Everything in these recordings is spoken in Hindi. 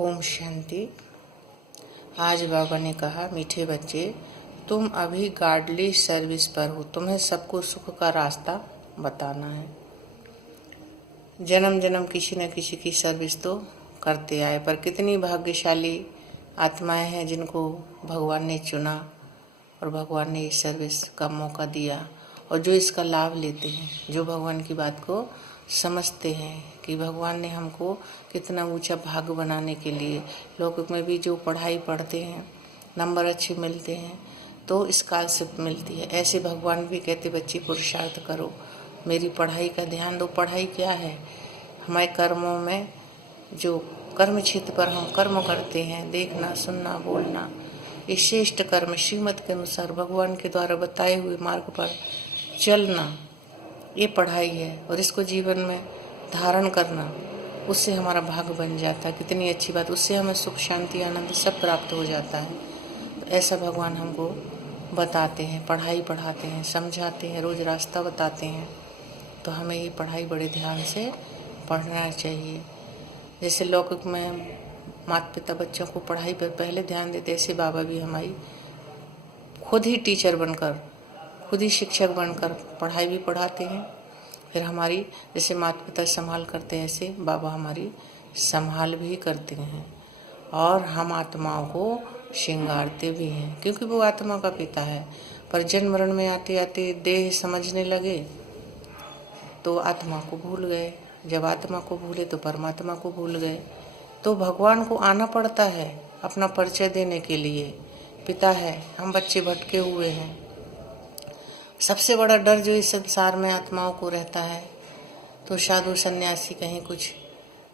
ओम शांति। आज बाबा ने कहा, मीठे बच्चे, तुम अभी गार्डली सर्विस पर हो, तुम्हें सबको सुख का रास्ता बताना है। जन्म जन्म किसी न किसी की सर्विस तो करते आए, पर कितनी भाग्यशाली आत्माएं हैं जिनको भगवान ने चुना और भगवान ने इस सर्विस का मौका दिया, और जो इसका लाभ लेते हैं, जो भगवान की बात को समझते हैं कि भगवान ने हमको कितना ऊंचा भाग्य बनाने के लिए, लोक में भी जो पढ़ाई पढ़ते हैं, नंबर अच्छे मिलते हैं तो स्कॉलरशिप मिलती है। ऐसे भगवान भी कहते, बच्चे पुरुषार्थ करो, मेरी पढ़ाई का ध्यान दो। पढ़ाई क्या है? हमारे कर्मों में जो कर्म क्षेत्र पर हम कर्म करते हैं, देखना, सुनना, बोलना, ये श्रेष्ठ कर्म श्रीमत के अनुसार भगवान के द्वारा बताए हुए मार्ग पर चलना, ये पढ़ाई है। और इसको जीवन में धारण करना, उससे हमारा भाग्य बन जाता है। कितनी अच्छी बात, उससे हमें सुख, शांति, आनंद सब प्राप्त हो जाता है। तो ऐसा भगवान हमको बताते हैं, पढ़ाई पढ़ाते हैं, समझाते हैं, रोज़ रास्ता बताते हैं। तो हमें ये पढ़ाई बड़े ध्यान से पढ़ना चाहिए। जैसे लौकिक में माता पिता बच्चों को पढ़ाई पर पहले ध्यान देते, ऐसे बाबा भी हमारी खुद ही टीचर बनकर, खुद ही शिक्षक बनकर पढ़ाई भी पढ़ाते हैं। फिर हमारी जैसे माता पिता संभाल करते हैं, ऐसे बाबा हमारी संभाल भी करते हैं। और हम आत्माओं को श्रृंगारते भी हैं, क्योंकि वो आत्मा का पिता है। पर जन्म मरण में आते आते देह समझने लगे तो आत्मा को भूल गए। जब आत्मा को भूले तो परमात्मा को भूल गए। तो भगवान को आना पड़ता है अपना परिचय देने के लिए। पिता है, हम बच्चे भटके हुए हैं। सबसे बड़ा डर जो इस संसार में आत्माओं को रहता है, तो साधु सन्यासी कहीं कुछ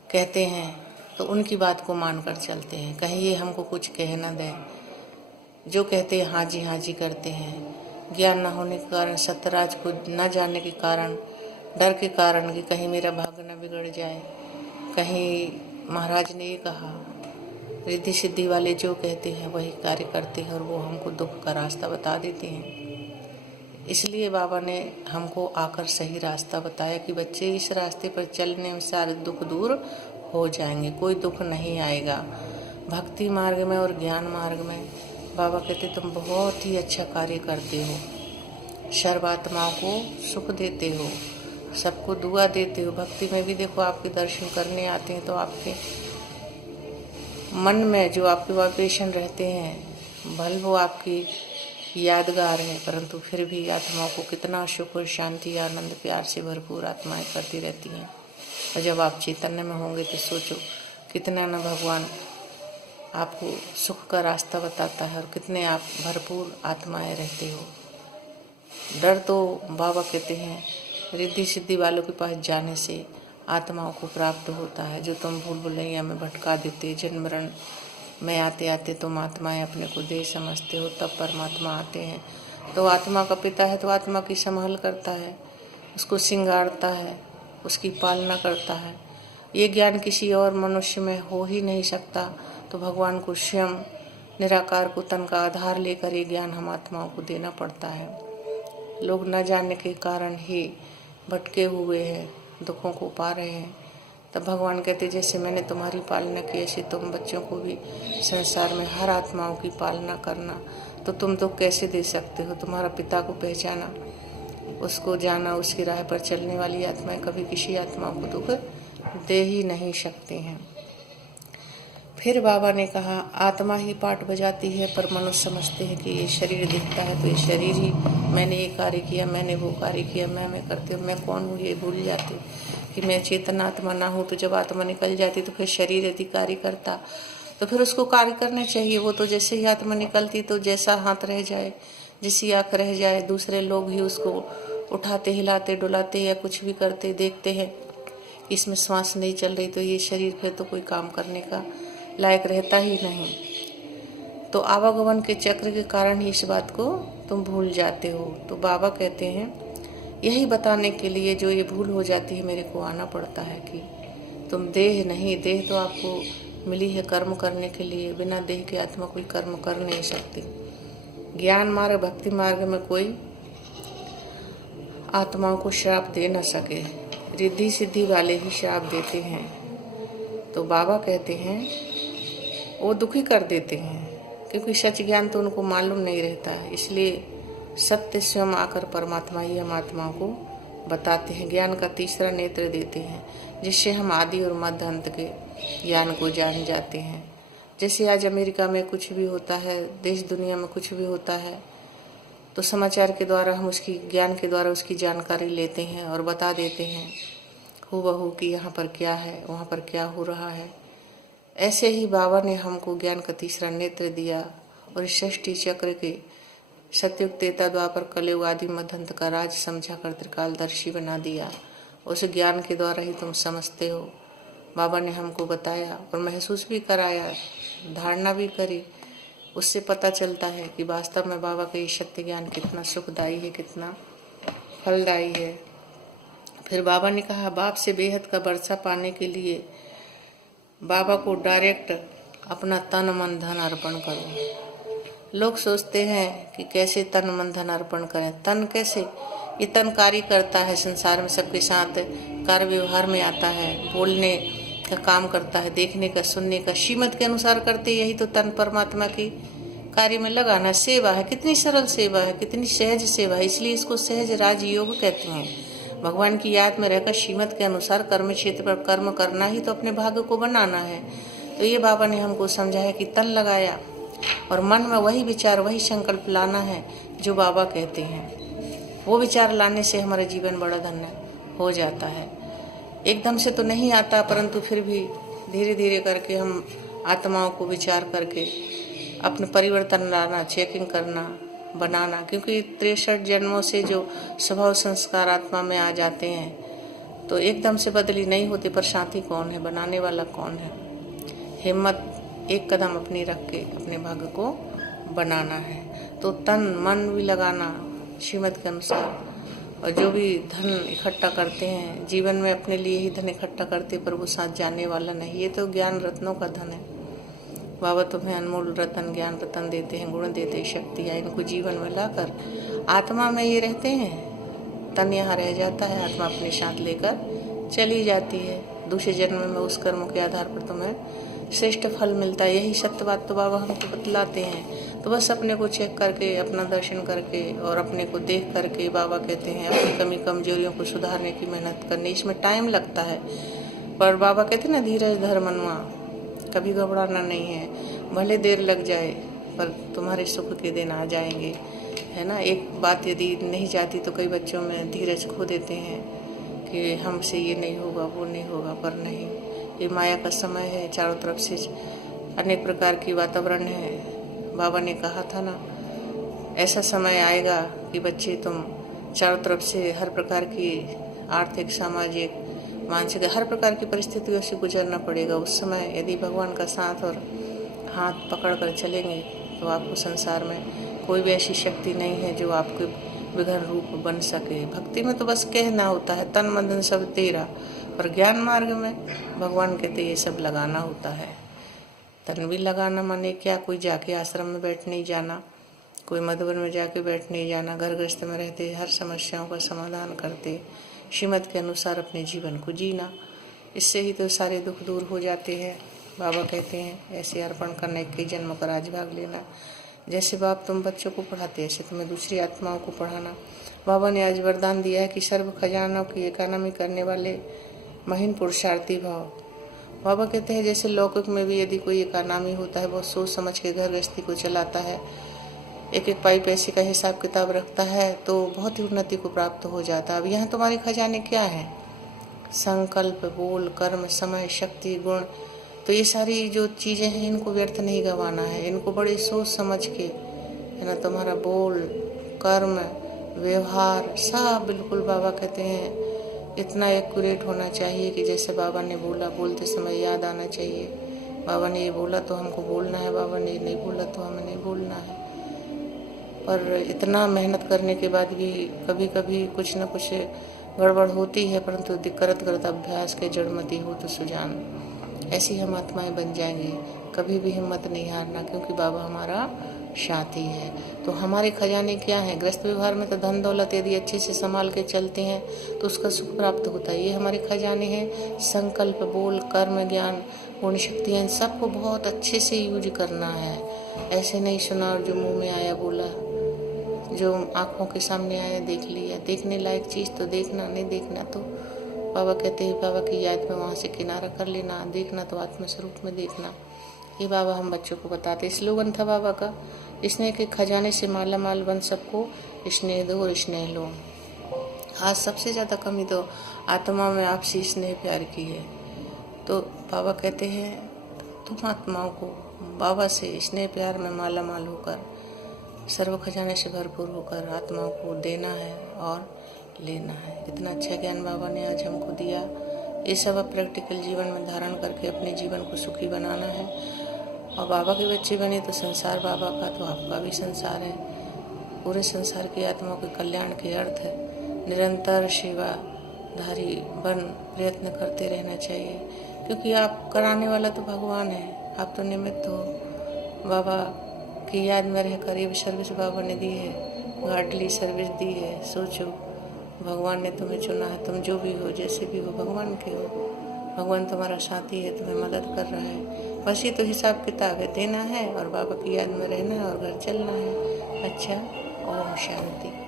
कहते हैं तो उनकी बात को मानकर चलते हैं, कहीं ये हमको कुछ कह न दें। जो कहते हैं हाँ जी करते हैं। ज्ञान न होने के कारण, सत्यराज को न जानने के कारण, डर के कारण कि कहीं मेरा भाग्य न बिगड़ जाए। कहीं महाराज ने ये कहा, रिद्धि सिद्धि वाले जो कहते हैं वही कार्य करते हैं, और वो हमको दुख का रास्ता बता देते हैं। इसलिए बाबा ने हमको आकर सही रास्ता बताया कि बच्चे, इस रास्ते पर चलने में सारे दुख दूर हो जाएंगे, कोई दुख नहीं आएगा। भक्ति मार्ग में और ज्ञान मार्ग में बाबा कहते, तुम बहुत ही अच्छा कार्य करते हो, सर्वात्माओं को सुख देते हो, सबको दुआ देते हो। भक्ति में भी देखो, आपके दर्शन करने आते हैं तो आपके मन में जो आपके वाइब्रेशन रहते हैं, भले वो आपकी यादगार है, परंतु फिर भी आत्माओं को कितना सुख, शांति, आनंद, प्यार से भरपूर आत्माएं करती रहती हैं। और जब आप चैतन्य में होंगे तो सोचो कितना न भगवान आपको सुख का रास्ता बताता है, और कितने आप भरपूर आत्माएं रहते हो। डर तो बाबा कहते हैं रिद्धि सिद्धि वालों के पास जाने से आत्माओं को प्राप्त होता है, जो तुम भूल भुलैया में भटका देते। जन्म मरण में आते आते तुम आत्माएं अपने को देह समझते हो, तब परमात्मा आते हैं। तो आत्मा का पिता है तो आत्मा की संभाल करता है, उसको श्रृंगारता है, उसकी पालना करता है। ये ज्ञान किसी और मनुष्य में हो ही नहीं सकता। तो भगवान को स्वयं निराकार को तन का आधार लेकर ये ज्ञान हम आत्माओं को देना पड़ता है। लोग न जानने के कारण ही भटके हुए हैं, दुखों को पा रहे हैं। तब भगवान कहते, जैसे मैंने तुम्हारी पालना की, ऐसे तुम बच्चों को भी संसार में हर आत्माओं की पालना करना। तो तुम दुख कैसे दे सकते हो? तुम्हारा पिता को पहचाना, उसको जाना, उसकी राह पर चलने वाली आत्माएं कभी किसी आत्मा को दुख दे ही नहीं सकती हैं। फिर बाबा ने कहा, आत्मा ही पाठ बजाती है, पर मनुष्य समझते हैं कि ये शरीर दिखता है तो ये शरीर ही, मैंने ये कार्य किया, मैंने वो कार्य किया, मैं करते हूँ, मैं कौन हूँ ये भूल जाते कि मैं चेतन आत्मा ना हूँ। तो जब आत्मा निकल जाती तो फिर शरीर यदि कार्य करता तो फिर उसको कार्य करना चाहिए। वो तो जैसे ही आत्मा निकलती तो जैसा हाथ रह जाए, जैसी आँख रह जाए, दूसरे लोग ही उसको उठाते, हिलाते, डुलाते या कुछ भी करते, देखते हैं इसमें श्वास नहीं चल रही, तो ये शरीर फिर तो कोई काम करने का लायक रहता ही नहीं। तो आवागमन के चक्र के कारण ही इस बात को तुम भूल जाते हो। तो बाबा कहते हैं, यही बताने के लिए जो ये भूल हो जाती है, मेरे को आना पड़ता है कि तुम देह नहीं, देह तो आपको मिली है कर्म करने के लिए, बिना देह के आत्मा कोई कर्म कर नहीं सकती। ज्ञान मार्ग, भक्ति मार्ग में कोई आत्माओं को श्राप दे न सके, रिद्धि सिद्धि वाले ही श्राप देते हैं। तो बाबा कहते हैं वो दुखी कर देते हैं, क्योंकि सच ज्ञान तो उनको मालूम नहीं रहता है। इसलिए सत्य स्वयं आकर परमात्मा ही हम आत्मा को बताते हैं, ज्ञान का तीसरा नेत्र देते हैं, जिससे हम आदि और मध्य अंत के ज्ञान को जान जाते हैं। जैसे आज अमेरिका में कुछ भी होता है, देश दुनिया में कुछ भी होता है, तो समाचार के द्वारा हम उसकी ज्ञान के द्वारा उसकी जानकारी लेते हैं और बता देते हैं हूबहू कि यहाँ पर क्या है, वहाँ पर क्या हो रहा है। ऐसे ही बाबा ने हमको ज्ञान का तीसरा नेत्र दिया और इस सृष्टि चक्र के सतयुग त्रेता द्वापर कलयुग आदि मध्यांत का राज समझा कर त्रिकालदर्शी बना दिया। उस ज्ञान के द्वारा ही तुम समझते हो। बाबा ने हमको बताया और महसूस भी कराया, धारणा भी करी। उससे पता चलता है कि वास्तव में बाबा का ये सत्य ज्ञान कितना सुखदायी है, कितना फलदायी है। फिर बाबा ने कहा, बाप से बेहद का वर्षा पाने के लिए बाबा को डायरेक्ट अपना तन मन धन अर्पण करो। लोग सोचते हैं कि कैसे तन मन धन अर्पण करें। तन कैसे? ये तन कार्य करता है, संसार में सबके साथ कार्य व्यवहार में आता है, बोलने का काम करता है, देखने का, सुनने का, श्रीमत के अनुसार करते। यही तो तन परमात्मा की कार्य में लगाना सेवा है। कितनी सरल सेवा है, कितनी सहज सेवा है। इसलिए इसको सहज राजयोग कहते हैं। भगवान की याद में रहकर श्रीमत के अनुसार कर्म क्षेत्र पर कर्म करना ही तो अपने भाग्य को बनाना है। तो ये बाबा ने हमको समझाया कि तन लगाया और मन में वही विचार, वही संकल्प लाना है जो बाबा कहते हैं। वो विचार लाने से हमारा जीवन बड़ा धन्य हो जाता है। एकदम से तो नहीं आता, परंतु फिर भी धीरे धीरे करके हम आत्माओं को विचार करके अपने परिवर्तन लाना, चेकिंग करना, बनाना। क्योंकि 63 जन्मों से जो स्वभाव संस्कार आत्मा में आ जाते हैं तो एकदम से बदली नहीं होती। पर साथी कौन है, बनाने वाला कौन है? हिम्मत एक कदम अपनी रख के अपने भाग्य को बनाना है। तो तन मन भी लगाना श्रीमत के अनुसार। और जो भी धन इकट्ठा करते हैं जीवन में अपने लिए ही धन इकट्ठा करते, पर वो साथ जाने वाला नहीं। ये तो ज्ञान रत्नों का धन है। बाबा तुम्हें अनमोल रतन, ज्ञान रतन देते हैं, गुण देते हैं, शक्तियाँ। इनको जीवन में लाकर आत्मा में ये रहते हैं, तन यहाँ रह जाता है, आत्मा अपने साथ लेकर चली जाती है। दूसरे जन्म में उस कर्म के आधार पर तुम्हें श्रेष्ठ फल मिलता है। यही सत्य बात तो बाबा हमको बतलाते हैं। तो बस अपने को चेक करके, अपना दर्शन करके और अपने को देख करके, बाबा कहते हैं अपनी कमी कमजोरियों को सुधारने की मेहनत करनी। इसमें टाइम लगता है, पर बाबा कहते हैं ना, धीरज धर मनुआ, कभी घबराना नहीं है। भले देर लग जाए पर तुम्हारे सुख के दिन आ जाएंगे, है ना। एक बात यदि नहीं जाती तो कई बच्चों में धीरज खो देते हैं कि हमसे ये नहीं होगा, वो नहीं होगा। पर नहीं, ये माया का समय है, चारों तरफ से अनेक प्रकार की वातावरण है। बाबा ने कहा था ना, ऐसा समय आएगा कि बच्चे तुम चारों तरफ से हर प्रकार की आर्थिक, सामाजिक, मानसिक, हर प्रकार की परिस्थितियों से गुजरना पड़ेगा। उस समय यदि भगवान का साथ और हाथ पकड़ कर चलेंगे तो आपको संसार में कोई भी ऐसी शक्ति नहीं है जो आपके विघ्न रूप बन सके। भक्ति में तो बस कहना होता है, तन मन धन सब तेरा, पर ज्ञान मार्ग में भगवान कहते ये सब लगाना होता है। तन भी लगाना माने क्या? कोई जाके आश्रम में बैठ नहीं जाना, कोई मधुबन में जाके बैठ नहीं जाना, घर गृहस्थ में रहते हर समस्याओं का समाधान करते, श्रीमत के अनुसार अपने जीवन को जीना। इससे ही तो सारे दुख दूर हो जाते हैं। बाबा कहते हैं ऐसे अर्पण करने के जन्म का राजभाग लेना। जैसे बाप तुम बच्चों को पढ़ाते ऐसे तुम्हें दूसरी आत्माओं को पढ़ाना। बाबा ने आज वरदान दिया है कि सर्व खजानों की इकोनॉमी करने वाले महीन पुरुषार्थी भाव। बाबा कहते हैं जैसे लौकिक में भी यदि कोई इकोनॉमी होता है, बहुत सोच समझ के घर गृहस्थी को चलाता है, एक एक पाई पैसे का हिसाब किताब रखता है, तो बहुत ही उन्नति को प्राप्त हो जाता है। अब यहाँ तुम्हारे खजाने क्या है? संकल्प, बोल, कर्म, समय, शक्ति, गुण। तो ये सारी जो चीज़ें हैं इनको व्यर्थ नहीं गंवाना है, इनको बड़े सोच समझ के, है ना, तुम्हारा बोल, कर्म, व्यवहार सब बिल्कुल बाबा कहते हैं इतना एक्यूरेट होना चाहिए कि जैसे बाबा ने बोला बोलते समय याद आना चाहिए। बाबा ने ये बोला तो हमको बोलना है, बाबा ने नहीं बोला तो हमें नहीं बोलना है। पर इतना मेहनत करने के बाद भी कभी कभी कुछ न कुछ गड़बड़ होती है, परंतु करत करत अभ्यास के जड़मती हो तो सुजान। ऐसी हम आत्माएं बन जाएंगे। कभी भी हिम्मत नहीं हारना, क्योंकि बाबा हमारा शांति है। तो हमारे खजाने क्या हैं? गृहस्थ व्यवहार में तो धन दौलत यदि अच्छे से संभाल के चलते हैं तो उसका सुख प्राप्त होता है। ये हमारे खजाने हैं। संकल्प, बोल, कर्म, ज्ञान, गुण, शक्तियाँ, इन सबको बहुत अच्छे से यूज करना है। ऐसे नहीं सुना और जो मुँह में आया बोला, जो आँखों के सामने आया देख लिया। देखने लायक चीज़ तो देखना, नहीं देखना तो बाबा कहते हैं बाबा की याद में वहाँ से किनारा कर लेना। देखना तो आत्मस्वरूप में देखना। ये बाबा हम बच्चों को बताते। स्लोगन था बाबा का, स्नेह के खजाने से माला माल बन सबको स्नेह दो और स्नेह लो। आज सबसे ज़्यादा कमी तो आत्मा में आपसी स्नेह प्यार की है। तो बाबा कहते हैं तुम आत्माओं को बाबा से स्नेह प्यार में माला माल होकर, सर्व खजाने से भरपूर होकर आत्माओं को देना है और लेना है। इतना अच्छा ज्ञान बाबा ने आज हमको दिया। ये सब अब प्रैक्टिकल जीवन में धारण करके अपने जीवन को सुखी बनाना है। और बाबा के बच्चे बने तो संसार बाबा का, तो आपका भी संसार है। पूरे संसार की आत्माओं के कल्याण के अर्थ है निरंतर सेवाधारी बन प्रयत्न करते रहना चाहिए, क्योंकि आप कराने वाला तो भगवान है, आप तो निमित्त हो। बाबा की याद में रहकर ये सर्विस बाबा ने दी है, गाडली सर्विस दी है। सोचो भगवान ने तुम्हें चुना है, तुम जो भी हो, जैसे भी हो, भगवान के हो। भगवान तुम्हारा साथी है, तुम्हें मदद कर रहा है। बस ये तो हिसाब किताब है, देना है और बाबा की याद में रहना है और घर चलना है। अच्छा, ओम शांति।